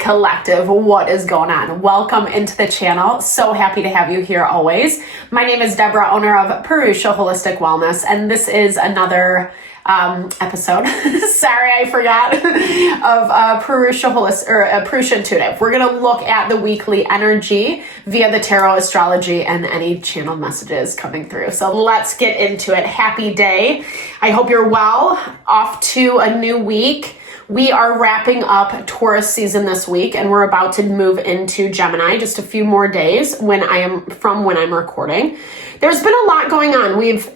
collective, what is going on? Welcome into the channel. So happy to have you here always. My name is Deborah, owner of Purusha Holistic Wellness, and this is another episode. Sorry, I forgot of Purusha Holistic or Purusha Intuitive. We're gonna look at the weekly energy via the tarot, astrology, and any channeled messages coming through. So let's get into it. Happy day. I hope you're well. Off to a new week. We are wrapping up Taurus season this week, and we're about to move into Gemini just a few more days when I'm recording. There's been a lot going on. We've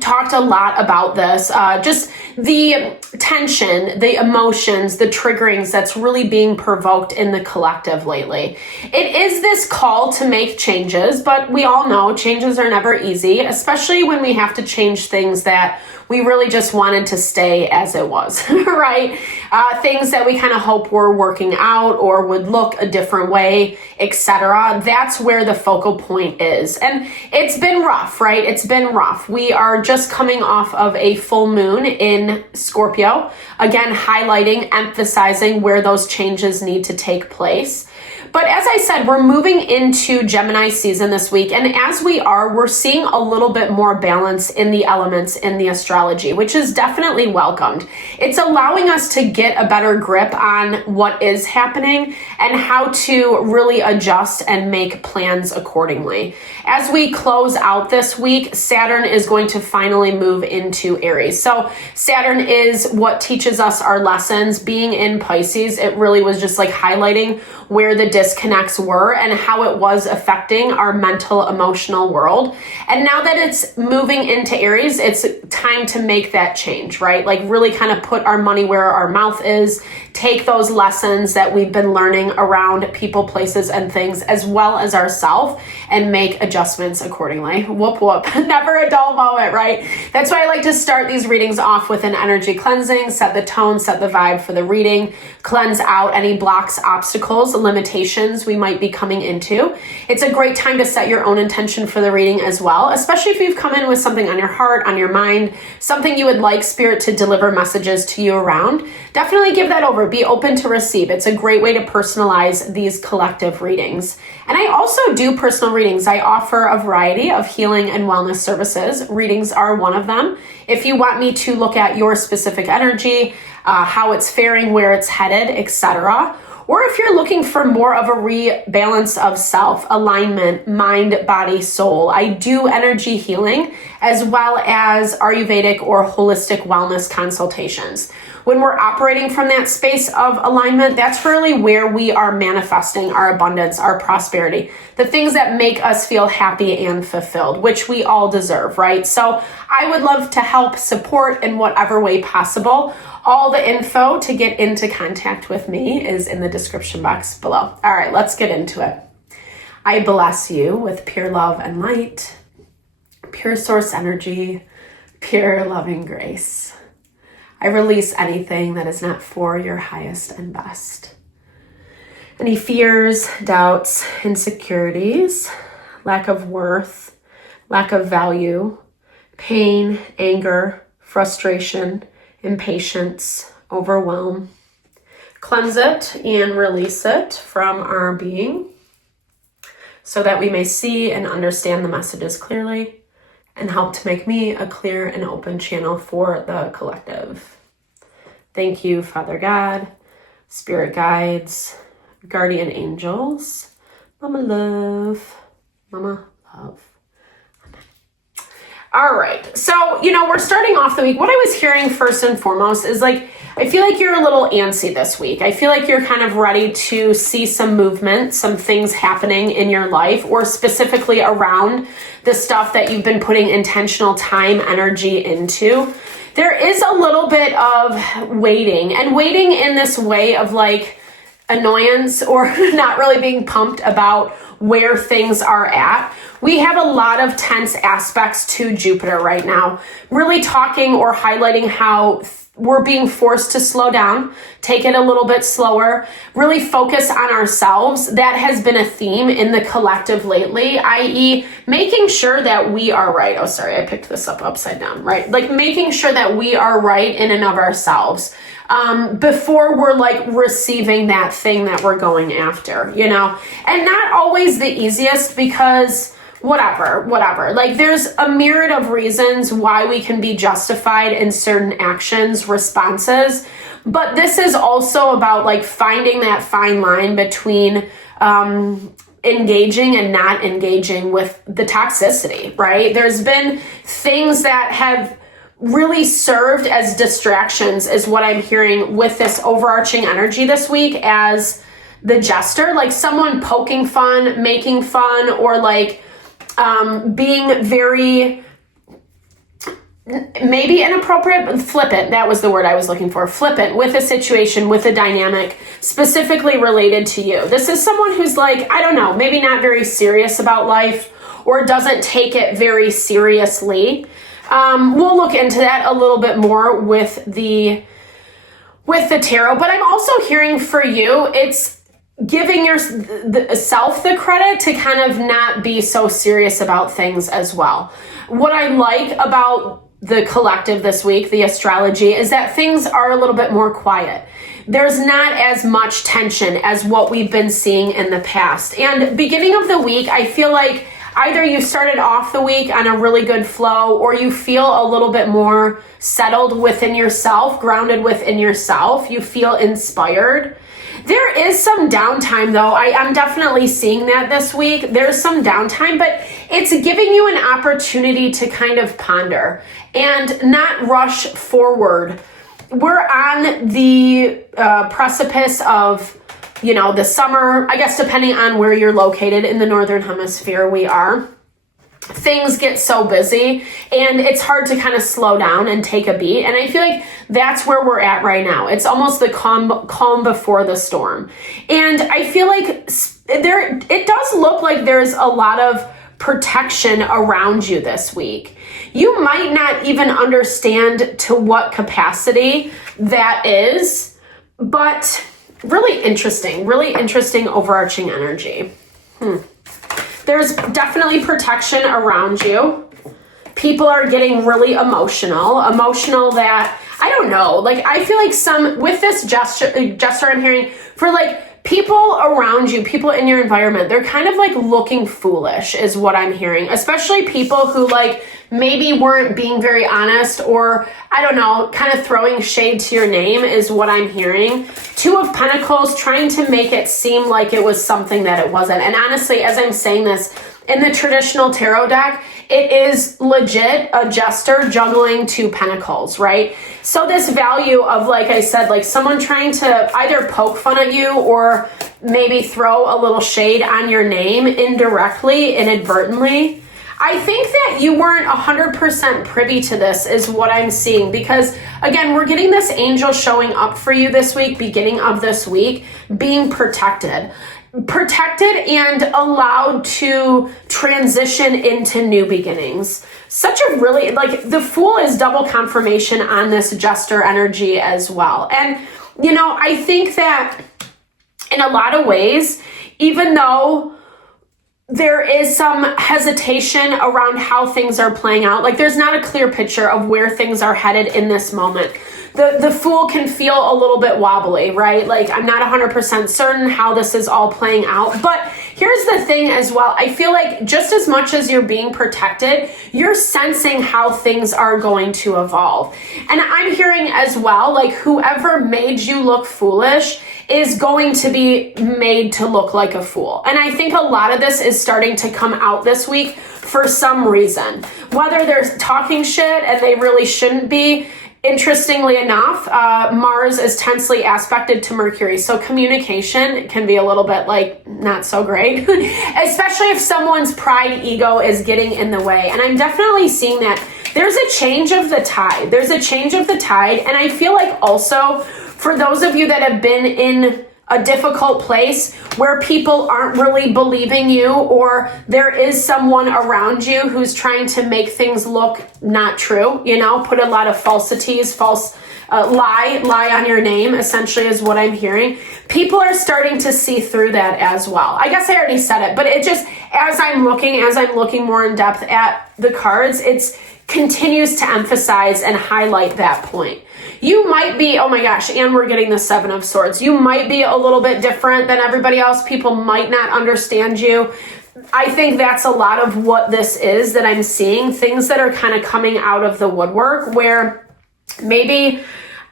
talked a lot about this, just the tension, the emotions, the triggerings that's really being provoked in the collective lately. It is this call to make changes, but we all know changes are never easy, especially when we have to change things that we really just wanted to stay as it was, right? Things that we kind of hope were working out or would look a different way, etc. That's where the focal point is. And it's been rough, right? It's been rough. We are just coming off of a full moon in Scorpio, again, highlighting, emphasizing where those changes need to take place. But as I said, we're moving into Gemini season this week. And as we're seeing a little bit more balance in the elements in the astrology, which is definitely welcomed. It's allowing us to get a better grip on what is happening and how to really adjust and make plans accordingly. As we close out this week, Saturn is going to finally move into Aries. So Saturn is what teaches us our lessons. Being in Pisces, it really was just like highlighting where the disconnects were and how it was affecting our mental, emotional world. And now that it's moving into Aries, it's time to make that change, right? Like really kind of put our money where our mouth is, take those lessons that we've been learning around people, places, and things, as well as ourselves, and make adjustments accordingly. Whoop, whoop. Never a dull moment, right? That's why I like to start these readings off with an energy cleansing, set the tone, set the vibe for the reading, cleanse out any blocks, obstacles, limitations we might be coming into. It's a great time to set your own intention for the reading as well, especially if you've come in with something on your heart, on your mind, something you would like Spirit to deliver messages to you around. Definitely give that over. Be open to receive. It's a great way to personalize these collective readings. And I also do personal readings. I offer a variety of healing and wellness services. Readings are one of them. If you want me to look at your specific energy, how it's faring, where it's headed, etc., or if you're looking for more of a rebalance of self, alignment, mind, body, soul, I do energy healing as well as Ayurvedic or holistic wellness consultations. When we're operating from that space of alignment, that's really where we are manifesting our abundance, our prosperity, the things that make us feel happy and fulfilled, which we all deserve, right? So I would love to help support in whatever way possible. All the info to get into contact with me is in the description box below. All right, let's get into it. I bless you with pure love and light, pure source energy, pure loving grace. I release anything that is not for your highest and best. Any fears, doubts, insecurities, lack of worth, lack of value, pain, anger, frustration, impatience, overwhelm. Cleanse it and release it from our being so that we may see and understand the messages clearly and help to make me a clear and open channel for the collective. Thank you, Father God, Spirit guides, guardian angels, Mama love, Mama love. All right, so, we're starting off the week. What I was hearing first and foremost is I feel like you're a little antsy this week. I feel like you're kind of ready to see some movement, some things happening in your life, or specifically around the stuff that you've been putting intentional time, energy into. There is a little bit of waiting, and waiting in this way of annoyance or not really being pumped about where things are at. We have a lot of tense aspects to Jupiter right now, really talking or highlighting how we're being forced to slow down, take it a little bit slower, really focus on ourselves. That has been a theme in the collective lately, i.e. making sure that we are right. Oh, sorry, I picked this up upside down, right? Like making sure that we are right in and of ourselves before we're like receiving that thing that we're going after, you know? And not always the easiest because whatever. Like there's a myriad of reasons why we can be justified in certain actions, responses. But this is also about like finding that fine line between engaging and not engaging with the toxicity, right? There's been things that have really served as distractions is what I'm hearing with this overarching energy this week as the jester, like someone poking fun, making fun, or like being very maybe inappropriate, but flippant. That was the word I was looking for. Flippant with a situation, with a dynamic specifically related to you. This is someone who's like, I don't know, maybe not very serious about life or doesn't take it very seriously. We'll look into that a little bit more with the tarot, but I'm also hearing for you, it's giving yourself the credit to kind of not be so serious about things as well. What I like about the collective this week, the astrology, is that things are a little bit more quiet. There's not as much tension as what we've been seeing in the past. And beginning of the week, I feel like either you started off the week on a really good flow or you feel a little bit more settled within yourself, grounded within yourself. You feel inspired. There is some downtime though. I'm definitely seeing that this week. There's some downtime, but it's giving you an opportunity to kind of ponder and not rush forward. We're on the precipice of, you know, the summer, I guess, depending on where you're located in the Northern Hemisphere, we are. Things get so busy and it's hard to kind of slow down and take a beat. And I feel like that's where we're at right now. It's almost the calm before the storm. And I feel like it does look like there's a lot of protection around you this week. You might not even understand to what capacity that is, but really interesting overarching energy. There's definitely protection around you. People are getting really emotional that, I don't know, like I feel like with this gesture I'm hearing for like people around you, people in your environment, they're kind of like looking foolish is what I'm hearing, especially people who like maybe weren't being very honest or I don't know, kind of throwing shade to your name is what I'm hearing. Two of Pentacles trying to make it seem like it was something that it wasn't. And honestly, as I'm saying this, in the traditional tarot deck, it is legit a jester juggling two pentacles, right? So this value of, like I said, like someone trying to either poke fun at you or maybe throw a little shade on your name indirectly, inadvertently. I think that you weren't 100% privy to this is what I'm seeing because, again, we're getting this angel showing up for you this week, beginning of this week, being protected and allowed to transition into new beginnings. Such a really, like, the Fool is double confirmation on this jester energy as well. And, you know, I think that in a lot of ways, even though there is some hesitation around how things are playing out, like there's not a clear picture of where things are headed in this moment. The Fool can feel a little bit wobbly, right? Like I'm not 100% certain how this is all playing out. But here's the thing as well. I feel like just as much as you're being protected, you're sensing how things are going to evolve. And I'm hearing as well, like whoever made you look foolish is going to be made to look like a fool. And I think a lot of this is starting to come out this week for some reason. Whether they're talking shit and they really shouldn't be. Interestingly enough, Mars is tensely aspected to Mercury. So communication can be a little bit like not so great, especially if someone's pride ego is getting in the way. And I'm definitely seeing that there's a change of the tide. And I feel like also for those of you that have been in a difficult place where people aren't really believing you, or there is someone around you who's trying to make things look not true, put a lot of falsities, lie on your name, essentially, is what I'm hearing. People are starting to see through that as well. I guess I already said it, but it just, as I'm looking more in depth at the cards, it continues to emphasize and highlight that point. You might be, oh my gosh, and we're getting the Seven of Swords. You might be a little bit different than everybody else. People might not understand you. I think that's a lot of what this is that I'm seeing. Things that are kind of coming out of the woodwork, where maybe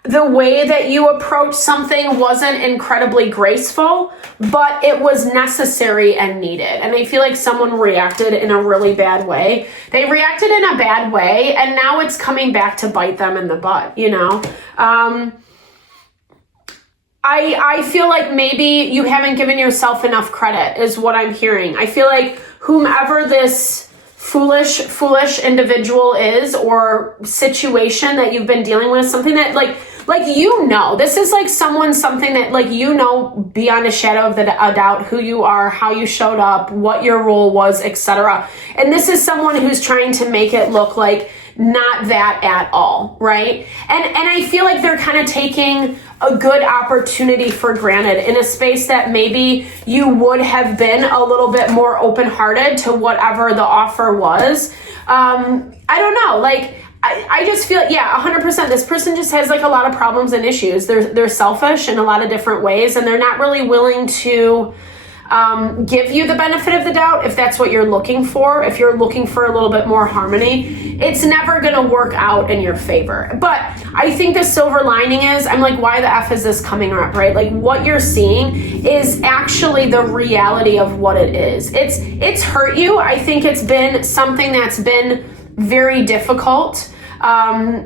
the way that you approach something wasn't incredibly graceful, but it was necessary and needed. And I feel like someone reacted in a really bad way. They reacted in a bad way, and now it's coming back to bite them in the butt, I feel like maybe you haven't given yourself enough credit, is what I'm hearing. I feel like whomever this foolish individual is, or situation that you've been dealing with, something that this is like something that beyond a shadow of a doubt who you are, how you showed up, what your role was, etc. And this is someone who's trying to make it look like not that at all, right? And I feel like they're kind of taking a good opportunity for granted in a space that maybe you would have been a little bit more open-hearted to whatever the offer was. I don't know, I just feel, 100%, this person just has a lot of problems and issues. They're selfish in a lot of different ways, and they're not really willing to give you the benefit of the doubt if that's what you're looking for. If you're looking for a little bit more harmony, it's never going to work out in your favor. But I think the silver lining is, I'm like, why the F is this coming up, right? What you're seeing is actually the reality of what it is. It's hurt you. I think it's been something that's been very difficult,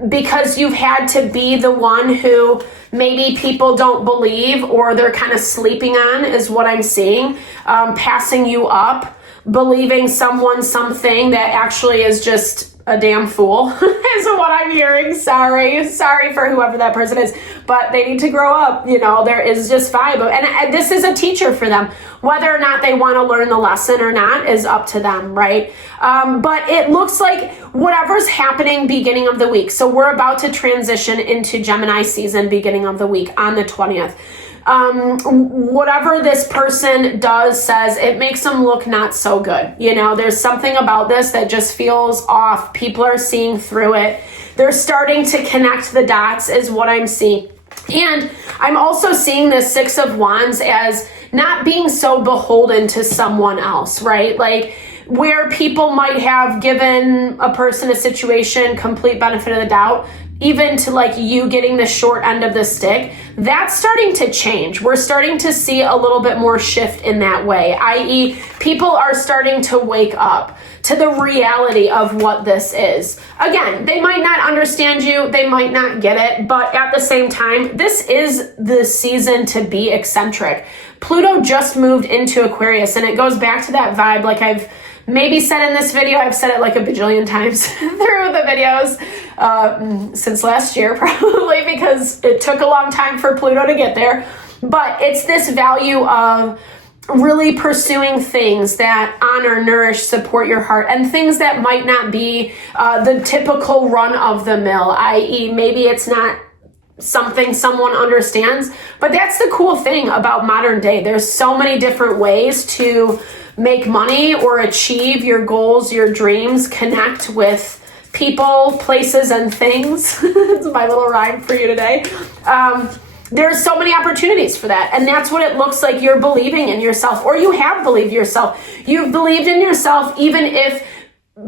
because you've had to be the one who maybe people don't believe, or they're kind of sleeping on, is what I'm seeing, passing you up, believing something that actually is just a damn fool is what I'm hearing. Sorry for whoever that person is, but they need to grow up. There is just vibe, and this is a teacher for them. Whether or not they want to learn the lesson or not is up to them, right? But it looks like whatever's happening beginning of the week. So we're about to transition into Gemini season beginning of the week on the 20th. Whatever this person does, says, it makes them look not so good. There's something about this that just feels off. People are seeing through it. They're starting to connect the dots, is what I'm seeing. And I'm also seeing this Six of Wands as not being so beholden to someone else, right? Where people might have given a person, a situation, complete benefit of the doubt, even to you getting the short end of the stick, that's starting to change. We're starting to see a little bit more shift in that way, i.e. people are starting to wake up to the reality of what this is. Again, they might not understand you, they might not get it, but at the same time, this is the season to be eccentric. Pluto just moved into Aquarius, and it goes back to that vibe, I've maybe said in this video, I've said it a bajillion times through the videos since last year, probably because it took a long time for Pluto to get there. But it's this value of really pursuing things that honor, nourish, support your heart, and things that might not be the typical run of the mill, i.e. maybe it's not something someone understands. But that's the cool thing about modern day. There's so many different ways to make money or achieve your goals, your dreams, connect with people, places, and things. It's my little rhyme for you today. There's so many opportunities for that. And that's what it looks like you're believing in yourself, or you have believed yourself. You've believed in yourself even if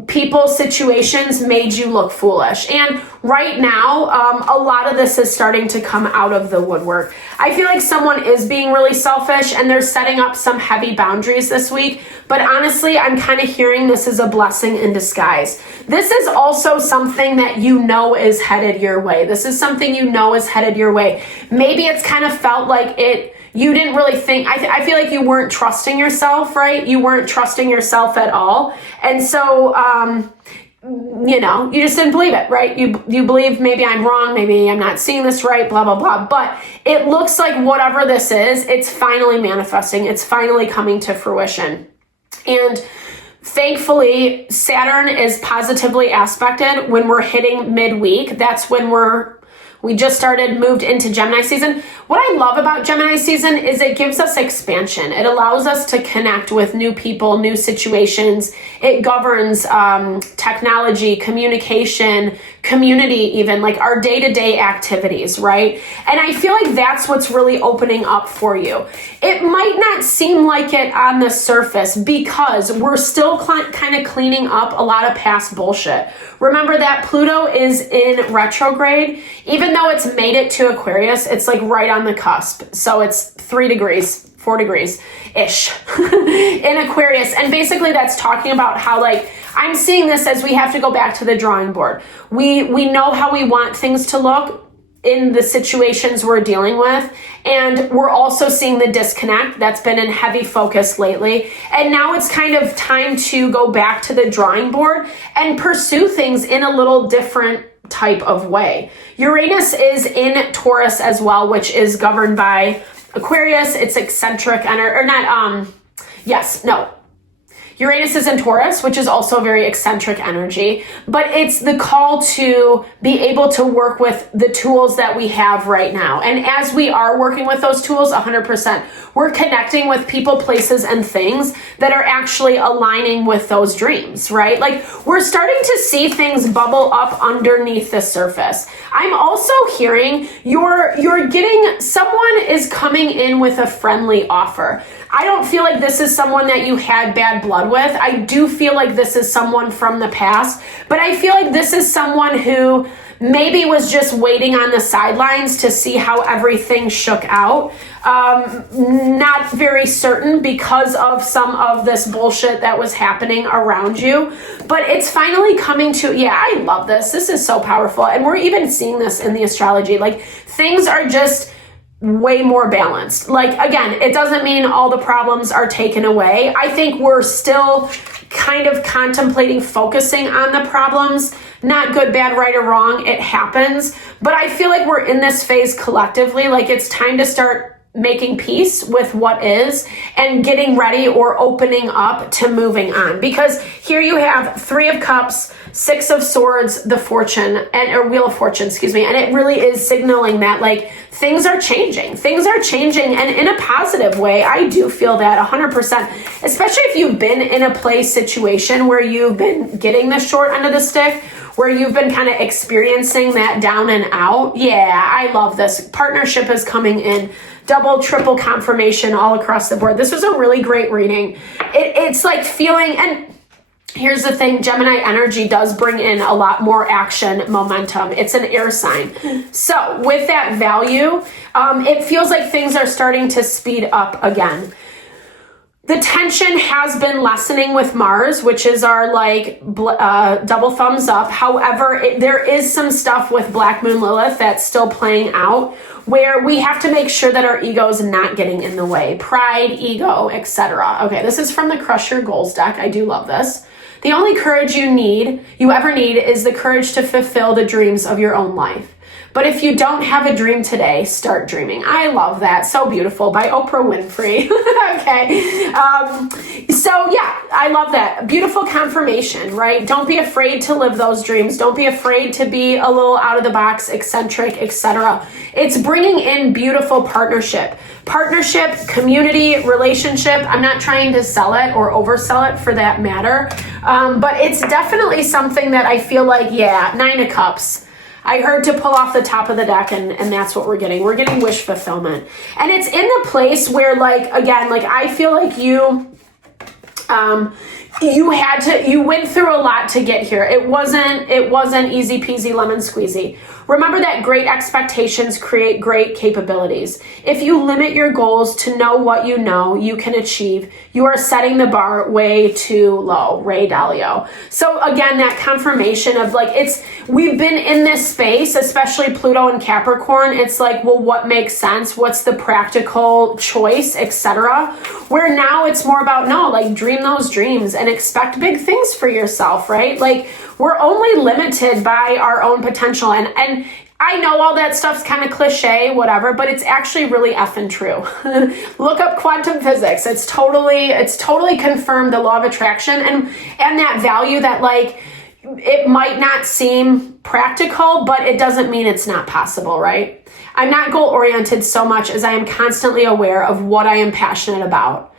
people, situations made you look foolish. And right now, a lot of this is starting to come out of the woodwork. I feel like someone is being really selfish and they're setting up some heavy boundaries this week. But honestly, I'm kind of hearing this is a blessing in disguise. This is also something that is headed your way. This is something is headed your way. Maybe it's kind of felt like you didn't really think, I feel like you weren't trusting yourself, right? You weren't trusting yourself at all. And so you know, you just didn't believe it, right? You believe maybe I'm wrong, maybe I'm not seeing this right, blah, blah, blah. But it looks like whatever this is, it's finally manifesting. It's finally coming to fruition. And thankfully, Saturn is positively aspected when we're hitting midweek. That's when we just moved into Gemini season. What I love about Gemini season is it gives us expansion. It allows us to connect with new people, new situations. It governs technology, communication, community, even like our day-to-day activities, right? And I feel like that's what's really opening up for you. It might not seem like it on the surface because we're still kind of cleaning up a lot of past bullshit. Remember that Pluto is in retrograde. Even though it's made it to Aquarius, it's like right on the cusp. So it's 3 degrees, 4 degrees-ish in Aquarius. And basically that's talking about how like, I'm seeing this as we have to go back to the drawing board. We know how we want things to look in the situations we're dealing with. And we're also seeing the disconnect that's been in heavy focus lately. And now it's kind of time to go back to the drawing board and pursue things in a little different type of way. Uranus is in Taurus as well, which is governed by Aquarius. It's eccentric Uranus is in Taurus, which is also very eccentric energy, but it's the call to be able to work with the tools that we have right now. And as we are working with those tools, 100%, we're connecting with people, places, and things that are actually aligning with those dreams, right? Like we're starting to see things bubble up underneath the surface. I'm also hearing you're getting, someone is coming in with a friendly offer. I don't feel like this is someone that you had bad blood with. I do feel like this is someone from the past, but I feel like this is someone who maybe was just waiting on the sidelines to see how everything shook out. Not very certain because of some of this bullshit that was happening around you, but it's finally coming to, yeah, I love this. This is so powerful. And we're even seeing this in the astrology. Like things are just way more balanced. Like, again, it doesn't mean all the problems are taken away. I think we're still kind of contemplating focusing on the problems. Not good, bad, right, or wrong. It happens. But I feel like we're in this phase collectively. Like it's time to start making peace with what is and getting ready or opening up to moving on. Because here you have 3 of Cups, 6 of Swords, the Fortune, or Wheel of Fortune, excuse me. And it really is signaling that like things are changing. Things are changing and in a positive way. I do feel that 100%, especially if you've been in a situation where you've been getting the short end of the stick, where you've been kind of experiencing that down and out. Yeah, I love this. Partnership is coming in. Double, triple confirmation all across the board. This was a really great reading. It's like feeling, and here's the thing, Gemini energy does bring in a lot more action momentum. It's an air sign. So with that value, it feels like things are starting to speed up again. The tension has been lessening with Mars, which is our like double thumbs up. However, there is some stuff with Black Moon Lilith that's still playing out where we have to make sure that our ego is not getting in the way. Pride, ego, etc. Okay, this is from the Crush Your Goals deck. I do love this. The only courage you ever need is the courage to fulfill the dreams of your own life. But if you don't have a dream today, start dreaming. I love that. So beautiful, by Oprah Winfrey. Okay. So yeah, I love that. Beautiful confirmation, right? Don't be afraid to live those dreams. Don't be afraid to be a little out of the box, eccentric, etc. It's bringing in beautiful partnership, community, relationship. I'm not trying to sell it or oversell it for that matter. But it's definitely something that I feel like, yeah, 9 of Cups. I heard to pull off the top of the deck and that's what we're getting. We're getting wish fulfillment. And it's in the place where like, again, like I feel like you went through a lot to get here. It wasn't easy peasy lemon squeezy. Remember that great expectations create great capabilities. If you limit your goals to know what you know you can achieve, you are setting the bar way too low. Ray Dalio. So again, that confirmation of like, we've been in this space, especially Pluto and Capricorn. It's like, well, what makes sense? What's the practical choice, etc. Where now it's more about, no, like dream those dreams and expect big things for yourself, right? Like we're only limited by our own potential. And I know all that stuff's kind of cliche, whatever, but it's actually really effing true. Look up quantum physics. It's totally confirmed, the law of attraction and that value that, like, it might not seem practical, but it doesn't mean it's not possible, right? I'm not goal-oriented so much as I am constantly aware of what I am passionate about.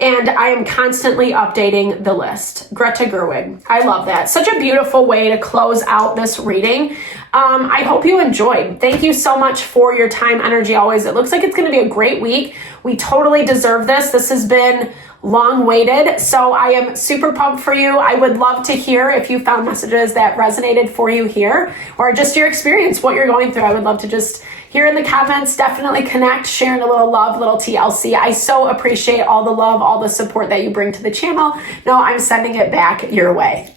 And I am constantly updating the list. Greta Gerwig. I love that. Such a beautiful way to close out this reading. I hope you enjoyed. Thank you so much for your time, energy, always. It looks like it's going to be a great week. We totally deserve this. This has been long waited. So I am super pumped for you. I would love to hear if you found messages that resonated for you here, or just your experience, what you're going through. I would love to just hear in the comments. Definitely connect, sharing a little love, little TLC. I so appreciate all the love, all the support that you bring to the channel. No, I'm sending it back your way.